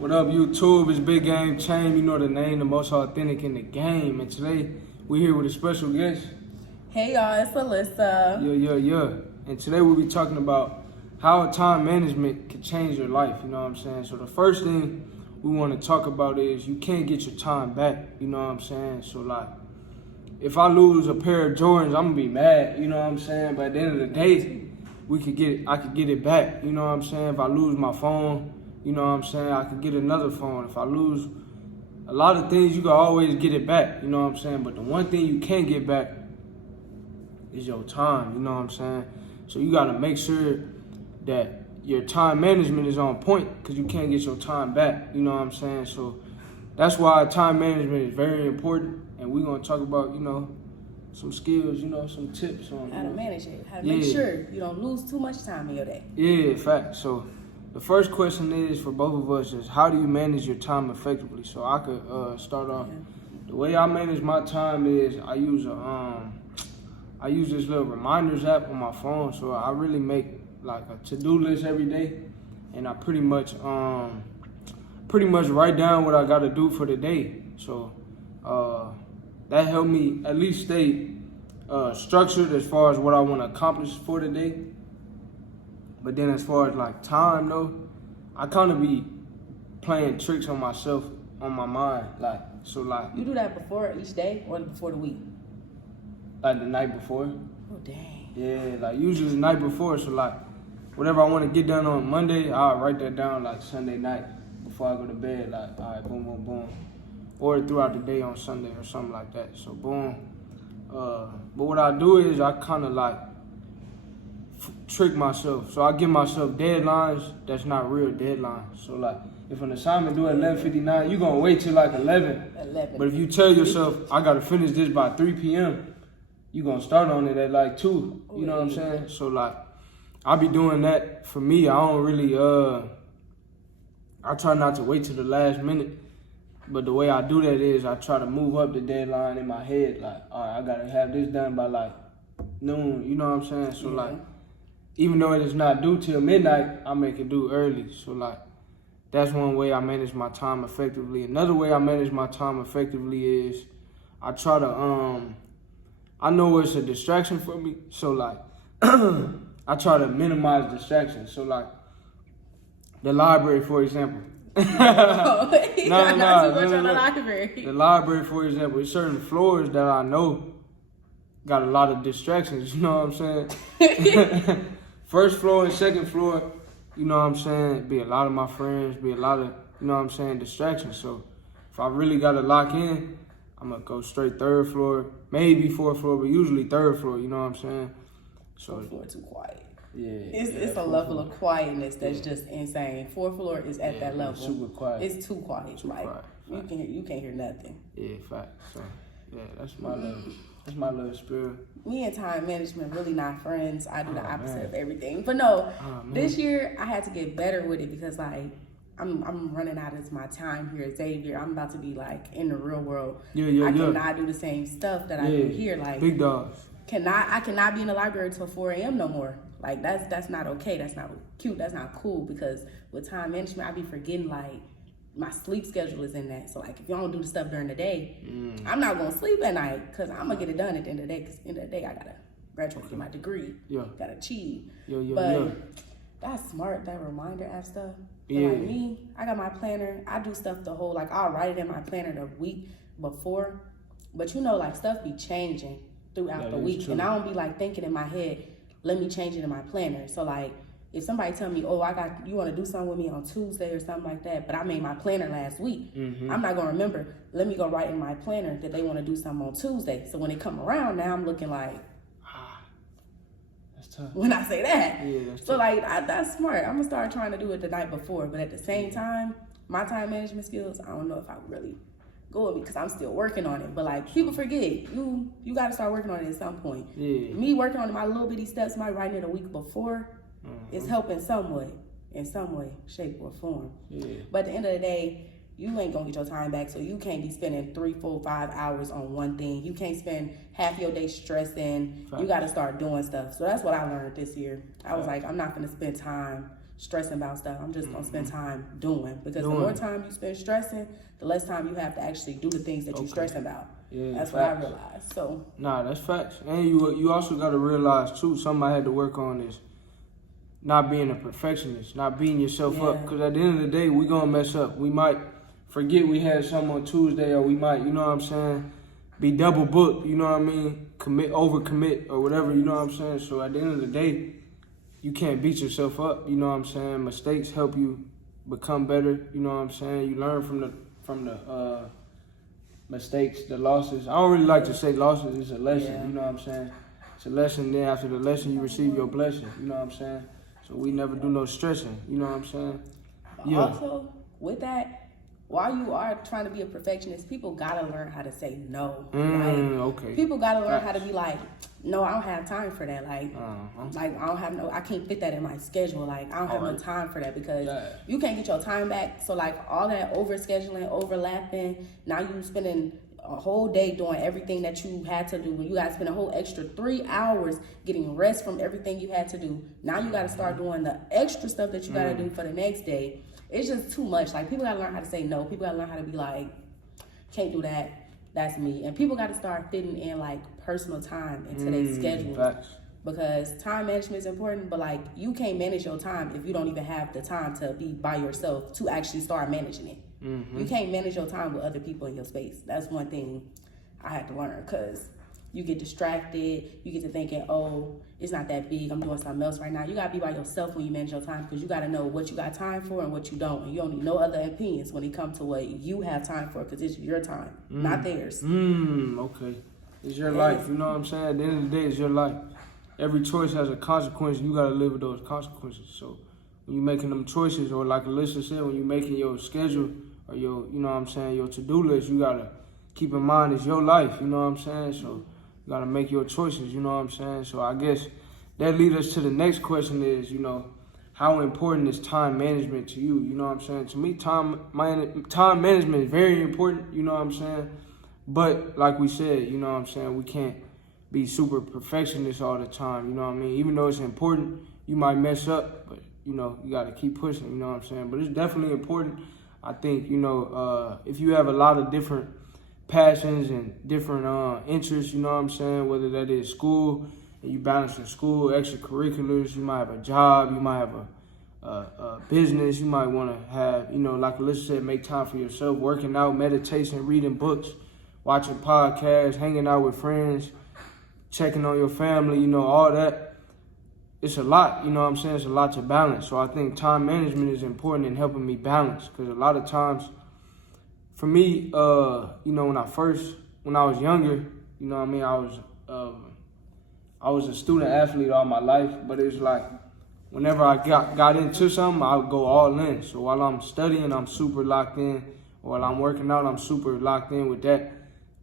What up, YouTube? It's BigGameCham. You know the name, the most authentic in the game. And today, we're here with a special guest. Hey y'all, it's Alyssa. Yeah. And today we'll be talking about how time management can change your life, you know what I'm saying? So the first thing we want to talk about is you can't get your time back, you know what I'm saying? So like, if I lose a pair of Jordans, I'm gonna be mad, you know what I'm saying? But at the end of the day, I could get it back, you know what I'm saying? If I lose my phone, you know what I'm saying, I could get another phone. If I lose a lot of things, you can always get it back, you know what I'm saying? But the one thing you can't get back is your time, you know what I'm saying? So you gotta make sure that your time management is on point, because you can't get your time back, you know what I'm saying? So that's why time management is very important, and we're gonna talk about, you know, some skills, you know, some tips on how to manage it, how to make sure you don't lose too much time in your day. Yeah, fact. So the first question is for both of us is, how do you manage your time effectively? So I could start off. The way I manage my time is I use this little reminders app on my phone. So I really make like a to-do list every day, and I pretty much write down what I got to do for the day. So that helped me at least stay structured as far as what I want to accomplish for the day. But then as far as like time though, I kind of be playing tricks on myself, on my mind. Like, so like. You do that before each day or before the week? Like the night before. Oh, dang. Yeah, like usually the night before. So like, whatever I want to get done on Monday, I'll write that down like Sunday night before I go to bed. Like, all right, boom, boom, boom. Or throughout the day on Sunday or something like that. So boom. But what I do is I kind of like trick myself. So I give myself deadlines that's not real deadlines. So like, if an assignment due at 11:59, you're going to wait till like 11. But if you tell yourself, I got to finish this by 3 p.m., you're going to start on it at like 2. You know what I'm saying? So like, I be doing that for me. I don't really, I try not to wait till the last minute. But the way I do that is I try to move up the deadline in my head. Like, all right, I got to have this done by like noon. You know what I'm saying? So like, even though it is not due till midnight, I make it due early. So like, that's one way I manage my time effectively. Another way I manage my time effectively is I try to, I know it's a distraction for me. So like, I try to minimize distractions. So like, the library, for example. The library. The library, for example, there's certain floors that I know got a lot of distractions. You know what I'm saying? First floor and second floor, you know what I'm saying, be a lot of my friends, be a lot of, you know what I'm saying, distractions. So if I really got to lock in, I'm going to go straight third floor, maybe fourth floor, but usually third floor, you know what I'm saying? So fourth floor too quiet. Yeah. It's a level of quietness that's just insane. Fourth floor is at that level. Super quiet. It's too quiet. Too quiet. You can't hear nothing. Yeah, fact. So yeah, that's my little spirit. Me and time management really not friends. I do the opposite of everything. But no, this year I had to get better with it, because like I'm running out of my time here at Xavier. I'm about to be like in the real world. I cannot do the same stuff that I do here. Like big dogs. I cannot be in the library till 4 a.m. no more. Like that's not okay. That's not cute. That's not cool, because with time management, I be forgetting like my sleep schedule is in that. So like, if y'all don't do the stuff during the day, I'm not gonna sleep at night, because I'm gonna get it done at the end of the day. Because at the end of the day, I gotta graduate with my degree. Gotta achieve. But that's smart. That reminder app stuff. Like me, I got my planner. I do stuff the whole, like, I'll write it in my planner the week before. But you know, like, stuff be changing throughout the week, and I don't be like thinking in my head, let me change it in my planner. So like, if somebody tell me, oh, you want to do something with me on Tuesday or something like that, but I made my planner last week, I'm not going to remember. Let me go write in my planner that they want to do something on Tuesday. So when they come around, now I'm looking like, that's tough. When I say that. Yeah, that's so tough. Like, that's smart. I'm going to start trying to do it the night before. But at the same time, my time management skills, I don't know if I really go with me, because I'm still working on it. But like, people forget, you got to start working on it at some point. Me working on my little bitty steps, my writing it a week before, is helping some way, in some way, shape, or form. But at the end of the day, you ain't gonna get your time back, so you can't be spending 3, 4, 5 hours on one thing. You can't spend half your day stressing. You got to start doing stuff. So that's what I learned this year. I was like, I'm not gonna spend time stressing about stuff. I'm just gonna spend time doing, because the more time you spend stressing, the less time you have to actually do the things that you're stressing about. Yeah, that's facts. what I realized. So nah, that's facts. And you also got to realize too, something I had to work on is not being a perfectionist, not beating yourself up. Because at the end of the day, we gonna mess up. We might forget we had something on Tuesday, or we might, you know what I'm saying, be double booked, you know what I mean, overcommit or whatever, you know what I'm saying. So at the end of the day, you can't beat yourself up, you know what I'm saying. Mistakes help you become better, you know what I'm saying. You learn from the mistakes, the losses. I don't really like to say losses, it's a lesson, you know what I'm saying. It's a lesson, then after the lesson you receive your blessing, you know what I'm saying. So we never do no stressing, you know what I'm saying. But also, with that, while you are trying to be a perfectionist, people gotta learn how to say no. Okay. People gotta learn how to be like, no, I don't have time for that. Like, I can't fit that in my schedule. Like, I don't have no time for that, because you can't get your time back. So like all that overscheduling, overlapping, now you spending a whole day doing everything that you had to do. When you gotta spend a whole extra 3 hours getting rest from everything you had to do. Now you gotta start doing the extra stuff that you gotta do for the next day. It's just too much. Like, people gotta learn how to say no. People gotta learn how to be like, can't do that. That's me. And people gotta start fitting in like personal time into their schedule. Facts. Because time management is important, but like, you can't manage your time if you don't even have the time to be by yourself to actually start managing it. You can't manage your time with other people in your space. That's one thing I had to learn, because you get distracted. You get to thinking, oh, it's not that big, I'm doing something else right now. You gotta be by yourself when you manage your time, because you gotta know what you got time for and what you don't. And you don't need no other opinions when it comes to what you have time for, because it's your time, not theirs. Okay. It's your life, you know what I'm saying? At the end of the day, it's your life. Every choice has a consequence, and you gotta live with those consequences. So when you're making them choices, or like Alyssa said, when you're making your schedule or your, you know what I'm saying, your to-do list, you gotta keep in mind it's your life, you know what I'm saying? So you gotta make your choices, you know what I'm saying? So I guess that leads us to the next question is, you know, how important is time management to you? You know what I'm saying? To me, time management is very important, you know what I'm saying? But like we said, you know what I'm saying, we can't be super perfectionist all the time, you know what I mean? Even though it's important, you might mess up, but you know, you gotta keep pushing, you know what I'm saying? But it's definitely important. I think, you know, if you have a lot of different passions and different interests, you know what I'm saying, whether that is school, and you balance in school, extracurriculars, you might have a job, you might have a business, you might want to have, you know, like Alyssa said, make time for yourself, working out, meditation, reading books, watching podcasts, hanging out with friends, checking on your family, you know, all that. It's a lot, you know what I'm saying? It's a lot to balance. So I think time management is important in helping me balance, because a lot of times, for me, you know, when I was younger, you know what I mean, I was a student athlete all my life, but it was like, whenever I got into something, I would go all in. So while I'm studying, I'm super locked in. While I'm working out, I'm super locked in with that.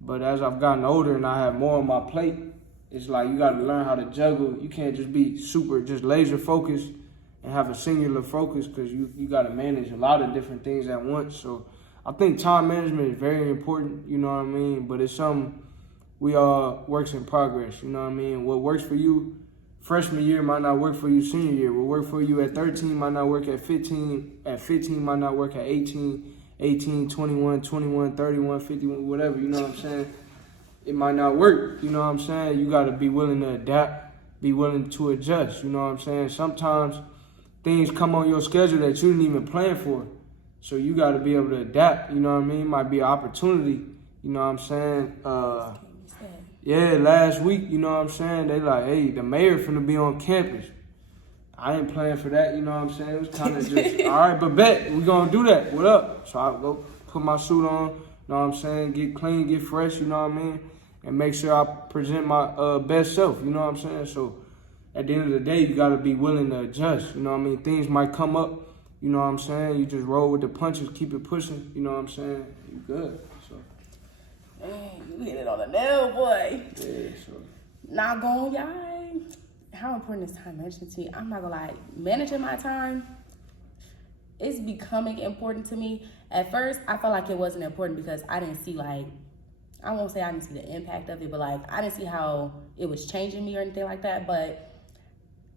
But as I've gotten older and I have more on my plate, it's like you got to learn how to juggle. You can't just be just laser focused and have a singular focus, because you got to manage a lot of different things at once. So I think time management is very important, you know what I mean? But it's something we all works in progress, you know what I mean? What works for you freshman year might not work for you senior year. What worked for you at 13 might not work at 15. At 15 might not work at 18, 21, 31, 51, whatever, you know what I'm saying? It might not work, you know what I'm saying? You got to be willing to adapt, be willing to adjust, you know what I'm saying? Sometimes things come on your schedule that you didn't even plan for. So you got to be able to adapt, you know what I mean? It might be an opportunity, you know what I'm saying? Last week, you know what I'm saying? They like, hey, the mayor finna be on campus. I ain't playing for that, you know what I'm saying? It was kind of just, all right, but bet, we gonna do that. What up? So I go put my suit on, you know what I'm saying? Get clean, get fresh, you know what I mean? And make sure I present my best self, you know what I'm saying? So at the end of the day, you gotta be willing to adjust, you know what I mean? Things might come up, you know what I'm saying? You just roll with the punches, keep it pushing, you know what I'm saying? You good, so. Dang, you hit it on the nail, boy. Yeah, so. Not gonna lie. How important is time management to me? I'm not gonna lie. Managing my time, it's becoming important to me. At first, I felt like it wasn't important because I didn't see, like, I won't say I didn't see the impact of it, but like, I didn't see how it was changing me or anything like that. But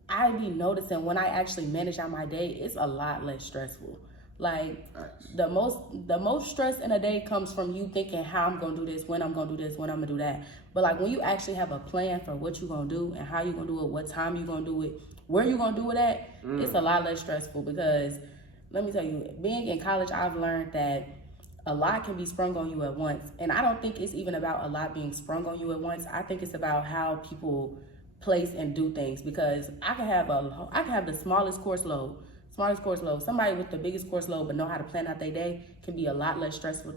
I be noticing when I actually manage out my day, it's a lot less stressful. Like the most stress in a day comes from you thinking how I'm gonna do this, when I'm gonna do this, when I'm gonna do that. But like when you actually have a plan for what you're gonna do and how you're gonna do it, what time you're gonna do it, where you're gonna do it at, it's a lot less stressful. Because let me tell you, being in college, I've learned that a lot can be sprung on you at once. And I don't think it's even about a lot being sprung on you at once. I think it's about how people place and do things. Because I can have the smallest course load. Somebody with the biggest course load but know how to plan out their day can be a lot less stressful,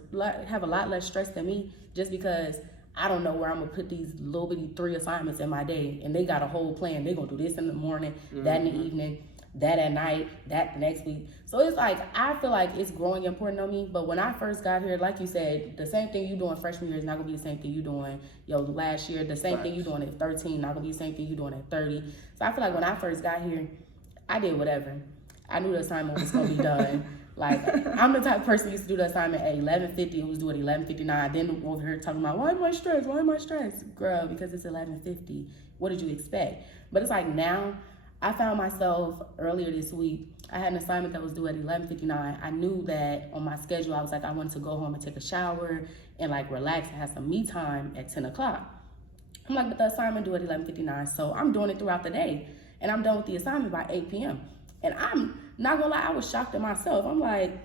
have a lot less stress than me, just because I don't know where I'm gonna put these little bitty 3 assignments in my day, and they got a whole plan. They gonna do this in the morning, that in the evening, that at night, that the next week. So it's like, I feel like it's growing important on me. But when I first got here, like you said, the same thing you doing freshman year is not gonna be the same thing you doing last year. The same thing you doing at 13 not gonna be the same thing you doing at 30. So I feel like when I first got here, I did whatever. I knew the assignment was gonna be done. Like, I'm the type of person who used to do the assignment at 11:50 and was due at 11:59. Then over here talking about, why am I stressed? Girl, because it's 11:50. What did you expect? But it's like now, I found myself earlier this week, I had an assignment that was due at 11:59. I knew that on my schedule, I was like, I wanted to go home and take a shower and like relax and have some me time at 10 o'clock. I'm like, but the assignment due at 11:59. So I'm doing it throughout the day. And I'm done with the assignment by 8 p.m. And I'm not gonna lie, I was shocked at myself. I'm like,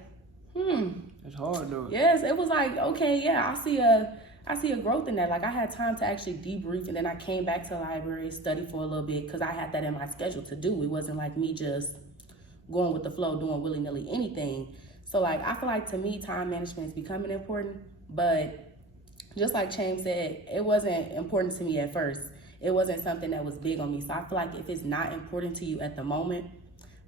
It's hard though. Yes, it was like, okay, yeah, I see a growth in that. Like, I had time to actually debrief, and then I came back to the library, study for a little bit, because I had that in my schedule to do. It wasn't like me just going with the flow, doing willy-nilly anything. So like, I feel like to me, time management is becoming important, but just like Cham said, it wasn't important to me at first. It wasn't something that was big on me. So I feel like if it's not important to you at the moment,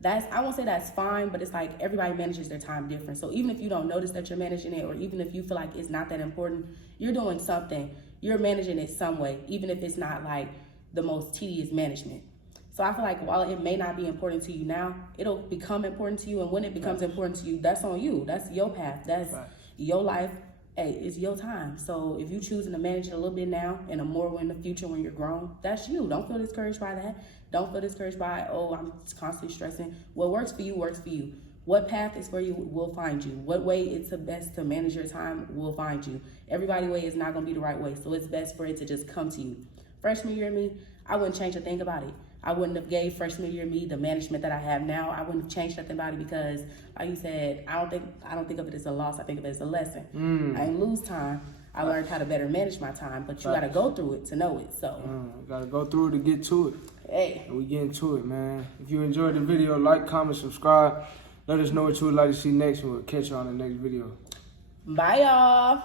I won't say that's fine, but it's like everybody manages their time different. So even if you don't notice that you're managing it, or even if you feel like it's not that important, you're doing something. You're managing it some way, even if it's not like the most tedious management. So I feel like while it may not be important to you now, it'll become important to you. And when it becomes important to you, that's on you. That's your path. That's your life. Hey, it's your time. So if you're choosing to manage it a little bit now and a more in the future when you're grown, that's you. Don't feel discouraged by that. Don't feel discouraged by, oh, I'm constantly stressing. What works for you works for you. What path is for you will find you. What way it's the best to manage your time will find you. Everybody's way is not going to be the right way. So it's best for it to just come to you. Freshman year me, I wouldn't change a thing about it. I wouldn't have gave freshman year me the management that I have now. I wouldn't have changed nothing about it, because, like you said, I don't think of it as a loss. I think of it as a lesson. I ain't lose time. I learned how to better manage my time, but you got to go through it to know it. So got to go through it to get to it. Hey, and we get into it, man. If you enjoyed the video, like, comment, subscribe. Let us know what you would like to see next, and we'll catch you on the next video. Bye, y'all.